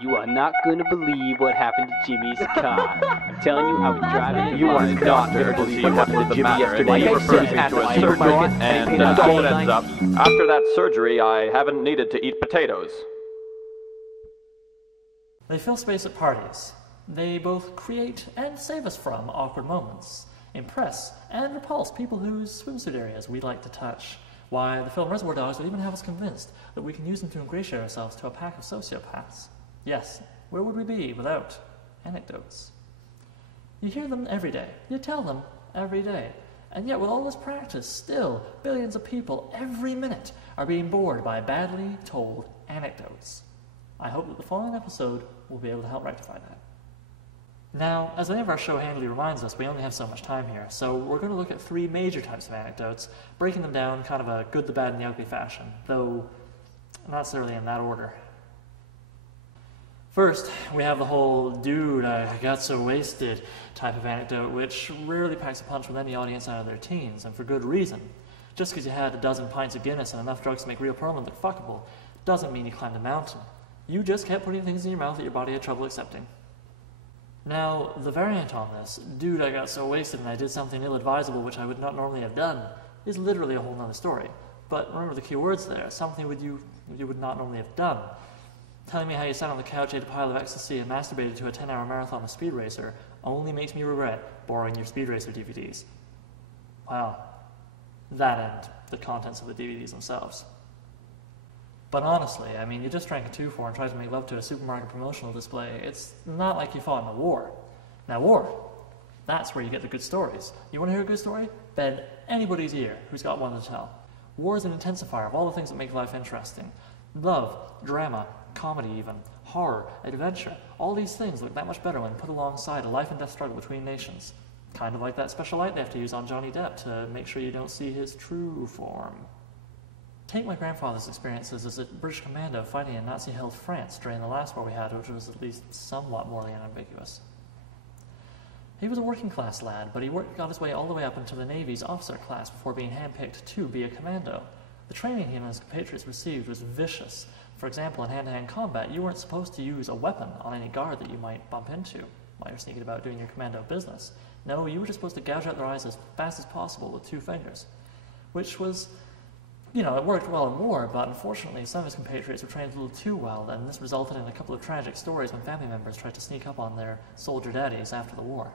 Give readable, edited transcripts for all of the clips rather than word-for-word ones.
You are not gonna believe what happened to Jimmy's car. I'm telling you, I was driving in You the are car. not going to believe what happened to Jimmy yesterday. He referred me to a surgery, and as it ends up, after that surgery, I haven't needed to eat potatoes. They fill space at parties. They both create and save us from awkward moments, impress and repulse people whose swimsuit areas we like to touch. Why, the film Reservoir Dogs would even have us convinced that we can use them to ingratiate ourselves to a pack of sociopaths. Yes, where would we be without anecdotes? You hear them every day. You tell them every day. And yet with all this practice, still, billions of people every minute are being bored by badly told anecdotes. I hope that the following episode will be able to help rectify that. Now, as the name of our show handily reminds us, we only have so much time here, so we're going to look at 3 major types of anecdotes, breaking them down kind of a good, the bad, and the ugly fashion, though not necessarily in that order. First, we have the whole dude, I got so wasted type of anecdote, which rarely packs a punch with any audience out of their teens, and for good reason. Just because you had a dozen pints of Guinness and enough drugs to make real porn look fuckable, doesn't mean you climbed a mountain. You just kept putting things in your mouth that your body had trouble accepting. Now, the variant on this, dude, I got so wasted and I did something ill-advisable which I would not normally have done, is literally a whole nother story. But remember the key words there, something you would not normally have done. Telling me how you sat on the couch, ate a pile of ecstasy, and masturbated to a 10-hour marathon of Speed Racer only makes me regret borrowing your Speed Racer DVDs. Wow. That and the contents of the DVDs themselves. But honestly, I mean, you just drank a 2-4 and tried to make love to a supermarket promotional display. It's not like you fought in a war. Now, war, that's where you get the good stories. You want to hear a good story? Bet anybody's ear who's got one to tell. War is an intensifier of all the things that make life interesting. Love, drama, comedy even, horror, adventure, all these things look that much better when put alongside a life and death struggle between nations. Kind of like that special light they have to use on Johnny Depp to make sure you don't see his true form. Take my grandfather's experiences as a British commando fighting in Nazi-held France during the last war we had, which was at least somewhat morally unambiguous. He was a working-class lad, but he got his way all the way up into the Navy's officer class before being handpicked to be a commando. The training he and his compatriots received was vicious. For example, in hand-to-hand combat, you weren't supposed to use a weapon on any guard that you might bump into while you're sneaking about doing your commando business. No, you were just supposed to gouge out their eyes as fast as possible with 2 fingers, which was, it worked well in war, but unfortunately some of his compatriots were trained a little too well, and this resulted in a couple of tragic stories when family members tried to sneak up on their soldier daddies after the war.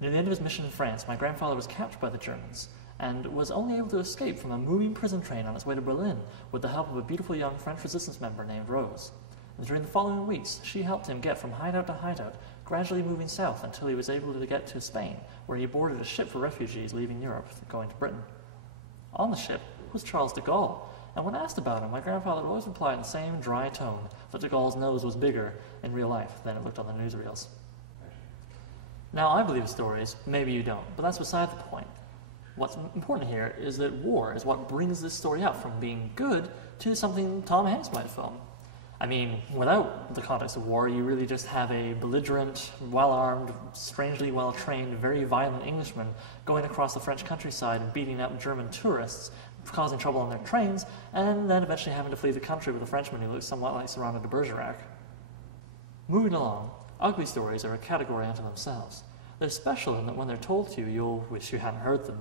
Near the end of his mission in France, my grandfather was captured by the Germans, and was only able to escape from a moving prison train on its way to Berlin with the help of a beautiful young French resistance member named Rose. And during the following weeks, she helped him get from hideout to hideout, gradually moving south until he was able to get to Spain, where he boarded a ship for refugees leaving Europe, going to Britain. On the ship was Charles de Gaulle, and when asked about him, my grandfather would always reply in the same dry tone that de Gaulle's nose was bigger in real life than it looked on the newsreels. Now, I believe his stories, maybe you don't, but that's beside the point. What's important here is that war is what brings this story up from being good to something Tom Hanks might film. I mean, without the context of war, you really just have a belligerent, well-armed, strangely well-trained, very violent Englishman going across the French countryside and beating up German tourists, causing trouble on their trains, and then eventually having to flee the country with a Frenchman who looks somewhat like Cyrano de Bergerac. Moving along, ugly stories are a category unto themselves. They're special in that when they're told to you, you'll wish you hadn't heard them.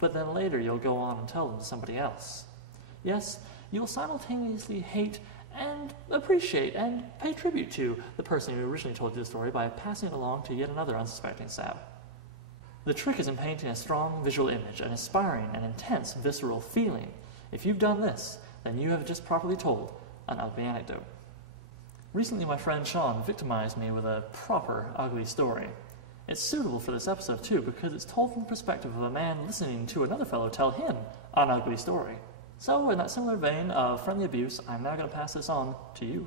But then later you'll go on and tell them to somebody else. Yes, you'll simultaneously hate and appreciate and pay tribute to the person who originally told you the story by passing it along to yet another unsuspecting sap. The trick is in painting a strong visual image, an inspiring and intense visceral feeling. If you've done this, then you have just properly told an ugly anecdote. Recently my friend Sean victimized me with a proper ugly story. It's suitable for this episode too because it's told from the perspective of a man listening to another fellow tell him an ugly story. So in that similar vein of friendly abuse, I'm now going to pass this on to you.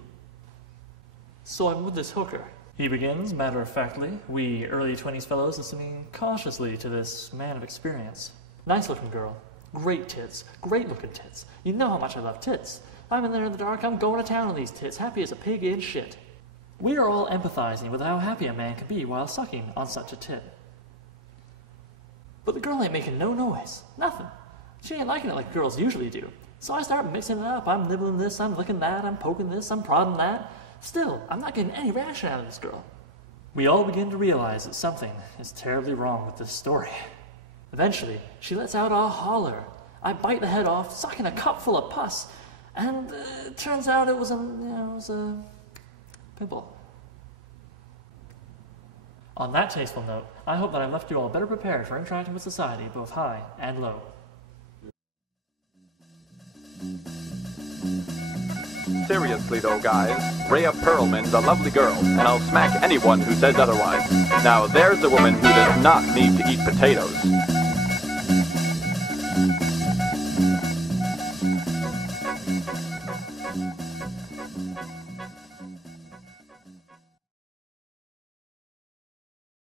So I'm with this hooker. He begins, matter-of-factly, we early 20s fellows listening cautiously to this man of experience. Nice-looking girl. Great tits. Great-looking tits. You know how much I love tits. I'm in there in the dark, I'm going to town on these tits, happy as a pig in shit. We are all empathizing with how happy a man can be while sucking on such a tit. But the girl ain't making no noise. Nothing. She ain't liking it like girls usually do. So I start mixing it up. I'm nibbling this, I'm licking that, I'm poking this, I'm prodding that. Still, I'm not getting any reaction out of this girl. We all begin to realize that something is terribly wrong with this story. Eventually, she lets out a holler. I bite the head off, sucking a cup full of pus, and it turns out it was a pimple. On that tasteful note, I hope that I've left you all better prepared for interacting with society, both high and low. Seriously though, guys, Rhea Perlman's a lovely girl, and I'll smack anyone who says otherwise. Now there's a woman who does not need to eat potatoes.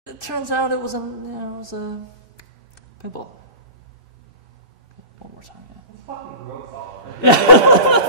It turns out it was a pimple. One more time, yeah. Fucking gross all over.